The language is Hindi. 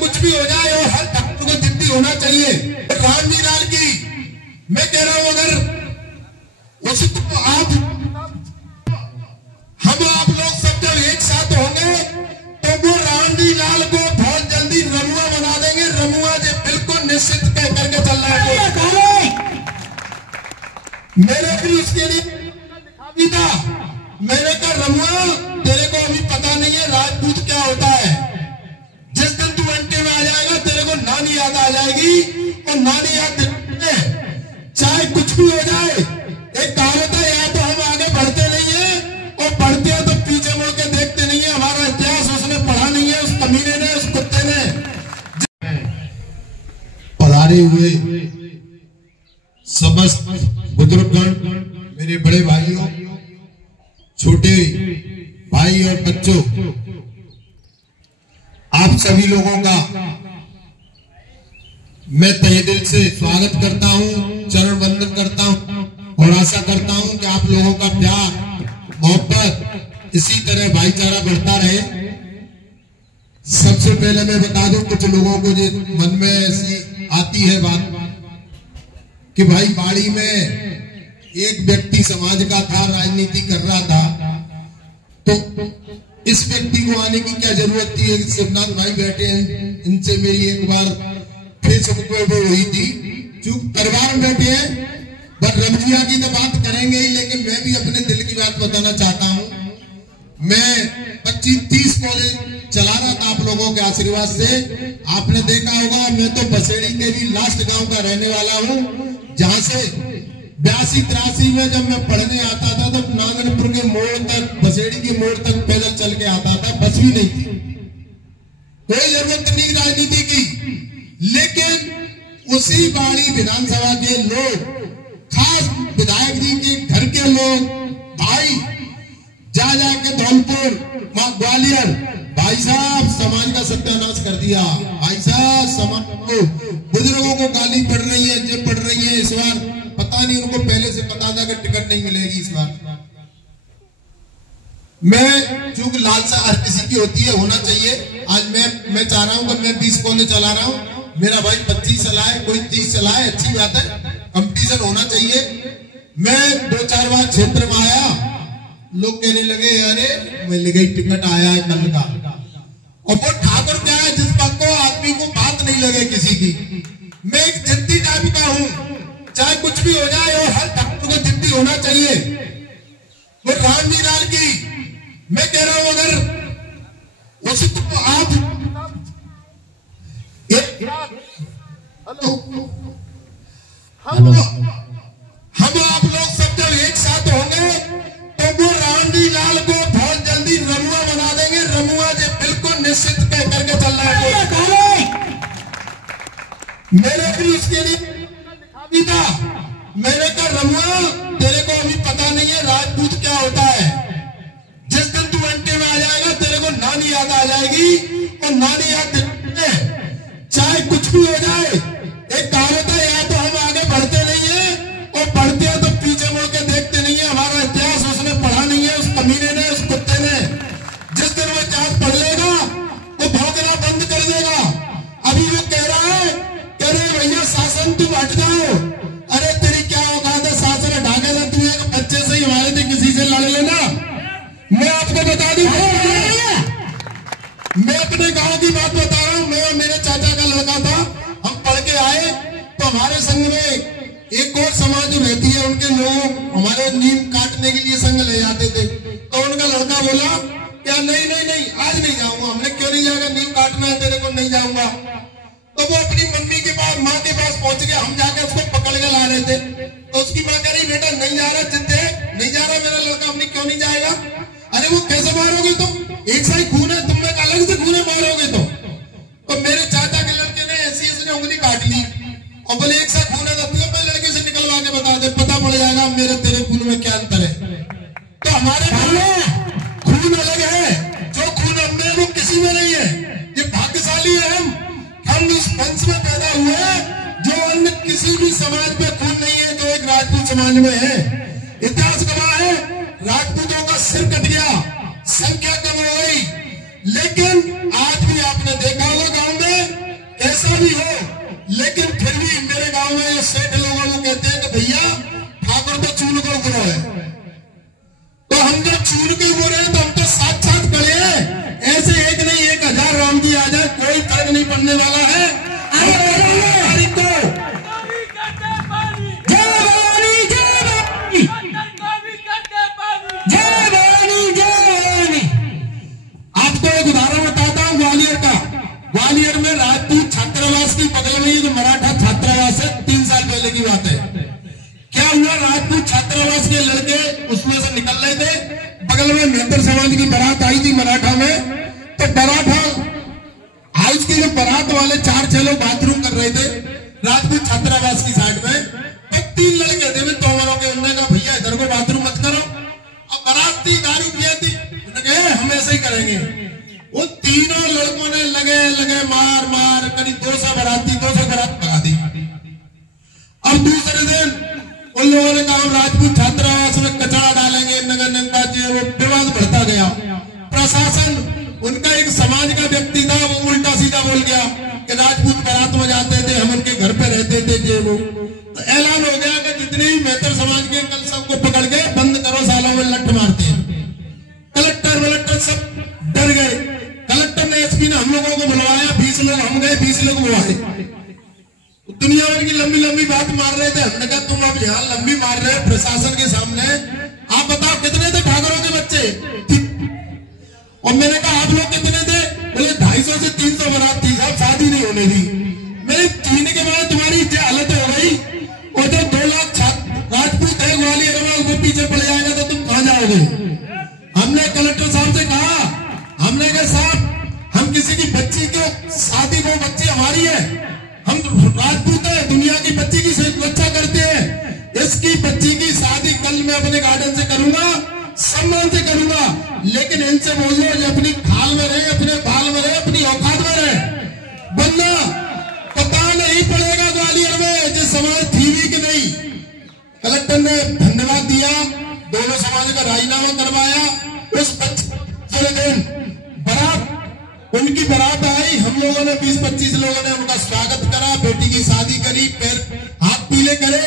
कुछ भी हो जाए और हर डॉक्टर को जिद्दी होना चाहिए। रणवीर लाल की मैं कह रहा हूं, अगर उसको हम आप लोग सब जब एक साथ होंगे तो वो रणवीर लाल को बहुत जल्दी रमुआ बना देंगे। रमुआ जी बिल्कुल निश्चित कह करके चल रहा है। मेरे भी उसके लिए था, मैंने कहा रमुआ तेरे को अभी पता नहीं है राजपूत क्या होता है। जिस दिन तू अंटे में आ जाएगा तेरे को नानी याद आ जाएगी, और नानी याद चाहे कुछ भी हो जाए। एक कहावत है, या तो हम आगे बढ़ते नहीं है और बढ़ते हैं तो पीछे मुड़ के देखते नहीं है। हमारा इतिहास उसने पढ़ा नहीं है, उस कमीने ने, उस कुत्ते ने। पधारे हुए समस्त बुजुर्गगण, मेरे बड़े भाइयों, छोटे भाई और बच्चों, आप सभी लोगों का मैं तहे दिल से स्वागत करता हूं, चरण वंदन करता हूं और आशा करता हूं कि आप लोगों का प्यार मोहब्बत इसी तरह भाईचारा बढ़ता रहे। सबसे पहले मैं बता दूं, कुछ लोगों को जो मन में ऐसी आती है बात कि भाई बाड़ी में एक व्यक्ति समाज का था, राजनीति कर रहा था, तो इस व्यक्ति को आने की क्या जरूरत थी। शिवनाथ भाई बैठे हैं, इनसे मेरी एक बार फेसबुक पे हुई थी, चूंकि परिवार में बैठे हैं, बट रमजिया की तो बात करेंगे ही, लेकिन मैं भी अपने दिल की बात बताना चाहता हूं। मैं 25-30 कॉलेज चला रहा था आप लोगों के आशीर्वाद से। आपने देखा होगा, मैं तो बसेड़ी के भी लास्ट गांव का रहने वाला हूं, जहां से 82-83 में जब मैं पढ़ने आता था तो नागनपुर के मोड़ तक, बसेड़ी के मोड़ तक पैदल चल के आता था, बस भी नहीं थी, कोई जरूरत नहीं राजनीति की। लेकिन उसी बाड़ी विधानसभा के लोग, खास विधायक जी के घर के लोग, भाई जा जाके धौलपुर, ग्वालियर, भाई साहब समाज का सत्यानाश कर दिया। भाई साहब समाज को, बुजुर्गों को गाली पड़ रही है, जब पड़ रही है। इस बार पता नहीं, उनको पहले से पता था कि टिकट नहीं मिलेगी इस बार। मैं चूंकि लालसा हर किसी की होती है, होना चाहिए। आज मैं चाह रहा हूं कि मैं 20 कॉलेज चला रहा हूं, मेरा भाई 25 चलाए, कोई 30 चलाए, अच्छी बात है, कंपटीशन होना चाहिए। मैं 2-4 बार क्षेत्र में आया, लोग कहने लगे अरे मिल गई टिकट, आया है कल का। और वो ठाकुर क्या है जिस बात को आदमी को बात नहीं लगे किसी की। मैं एक जिद्दी टाइप का हूं, चाहे कुछ भी हो जाए और हर डॉक्टर को जिद्दी होना चाहिए। वो रणवीर लाल की मैं कह रहा हूं, अगर उसको आप हम आप लोग सब जब एक साथ होंगे तो वो रणवीर लाल को बहुत जल्दी रमुआ बना देंगे। रमुआ जी बिल्कुल निश्चित कह करके चल रहा है। मेरे भी उसके लिए था, मैंने कहा रमुआ तेरे को अभी पता नहीं है राजपूत क्या होता है। जिस दिन तू अंटे में आ जाएगा तेरे को नानी याद आ जाएगी, और नानी याद चाहे कुछ भी हो जाए। एक कहावत है, या तो हम आगे बढ़ते नहीं है और बढ़ते हैं तो पीछे मुड़ के देखते नहीं है। हमारा इतिहास उसने पढ़ा नहीं है, उस कमीने ने, उस कुत्ते ने। जिस दिन वो इतिहास पढ़ लेगा वो भौंकना बंद कर देगा। अभी वो कह रहा है, कह रहे भैया शासन तुम हट जाओ। अरे तेरी क्या औकात है शासन हटा के? तू एक बच्चे से ही हमारे थे, किसी से लड़ लेना। मैं आपको बता दूं, मैं अपने गांव की बात बता रहा हूं। मैं और मेरे चाचा का लड़का था, हम पढ़ के आए तो हमारे संग में एक और समाज रहती है, उनके लोग हमारे नीम काटने के लिए संग ले जाते थे। तो उनका लड़का बोला क्या नहीं नहीं नहीं आज नहीं जाऊंगा। हमने क्यों नहीं जाएगा, नीम काटना है तेरे को, नहीं जाऊंगा। तो वो अपनी मम्मी के पास, माँ के पास पहुंच गया। हम जाकर उसको पकड़ के ला रहे थे तो उसकी माँ कह रही बेटा नहीं जा रहा, जिद्द है नहीं जा रहा मेरा लड़का। हमने क्यों नहीं जाएगा? अरे वो कैसे मारोगे तुम, एक साइड खून है, तुम में अलग से खून है, मारोगे तो मेरे चाचा के लड़के ने ऐसी ने उंगली काट ली और बोले एक साइड खून है, मैं लड़के से निकलवा के बता दे, पता पड़ जाएगा मेरे तेरे खून में क्या अंतर है। तो हमारे खून अलग है, जो खून हमने वो किसी में नहीं है। ये भाग्यशाली है हम इस वंश में पैदा हुए जो अन्य किसी भी समाज में खून नहीं है, जो एक राजपूत समाज में है। इतिहास गवाह है, राजपूतों का सिर कट गया, संख्या कम हो गई, लेकिन आज भी आपने देखा होगा गांव में भी हो, लेकिन फिर भी मेरे गांव में ये सेठ लोगों को कहते हैं कि भैया ठाकुर तो चून को गुरो है, तो हम जब चून के बोल रहे हैं तो हम तो साथ साथ खड़े हैं। ऐसे एक नहीं 1000 राम जी आ जाए, कोई फर्क नहीं पड़ने वाला है। आपको एक उदाहरण बताता हूं ग्वालियर का। ग्वालियर में राजपूत छात्रावास की बगल में जो मराठा छात्रावास है, 3 साल पहले की बात है। क्या हुआ, राजपूत छात्रावास के लड़के उसमें से निकल रहे थे, बगल में मेहतर समाज की बारात आई थी मराठा में, तो मराठा हाउस के जो बारात वाले 4-6 लोग बाथरूम कर रहे थे राजपूत छात्रावास की साइड में, तो 3 लड़के थे तोमरों के, उन्होंने कहा भैया इधर को बाथरूम मत करो। अब बारात थी, दारू पिया थी, हम ऐसे ही करेंगे। वो तीनों लड़कों ने लगे मार मार करीब 200 बारात भगा दी। अब दूसरे दिन उन लोगों ने कहा राजपूत छात्रावास में कचरा डालेंगे, नगर निगम, वो विवाद बढ़ता गया। प्रशासन, उनका एक समाज का व्यक्ति था, वो उल्टा सीधा बोल गया कि राजपूत बारात में जाते थे, हम उनके घर पे रहते थे। वो तो ऐलान हो गया कि जितने भी मेहतर समाज के कल सबको पकड़ के बंद करो, सालों में लठ मारते हैं। कलेक्टर सब डर गए। कलेक्टर ने, एसपी ने हम लोगों को बुलवाया, 20 लोग हम गए, 20 लोग बुलवाए। दुनिया भर की लंबी लंबी बात मार रहे थे। हमने कहा तुम अब यहाँ लंबी मार रहे हो प्रशासन के सामने, आप बताओ कितने थे ठाकुरों के बच्चे? और मैंने कहा आप लोग कितने थे? बोले 250 से 300 बारात थी साहब, शादी नहीं होने दी। मेरे जीने के बाद तुम्हारी हालत हो गई। और जो 2 लाख राजपूत है ग्वालियर में, वो पीछे पड़ जाएगा तो तुम कहां जाओगे? हमने कलेक्टर साहब से कहा, हमने कहा साहब हम किसी की बच्ची को शादी, वो बच्ची हमारी है, हम राजपूत है, दुनिया की बच्ची की रक्षा करते हैं। इसकी बच्ची की शादी कल मैं अपने गार्डन से करूंगा, सम्मान से करूंगा, लेकिन इनसे बोल दो ये अपनी खाल में रहे, अपने बाल में रहे, अपनी औकात में रहे, वरना पता नहीं पड़ेगा ग्वालियर में जो समाज थी भी कि नहीं। कलेक्टर ने धन्यवाद दिया, दोनों समाज का राजीनामा करवाया। उस दिन बारात, उनकी बारात आई, हम लोगों ने 20-25 लोगों ने उनका स्वागत करा, बेटी की शादी करी, पैर हाथ पीले करे।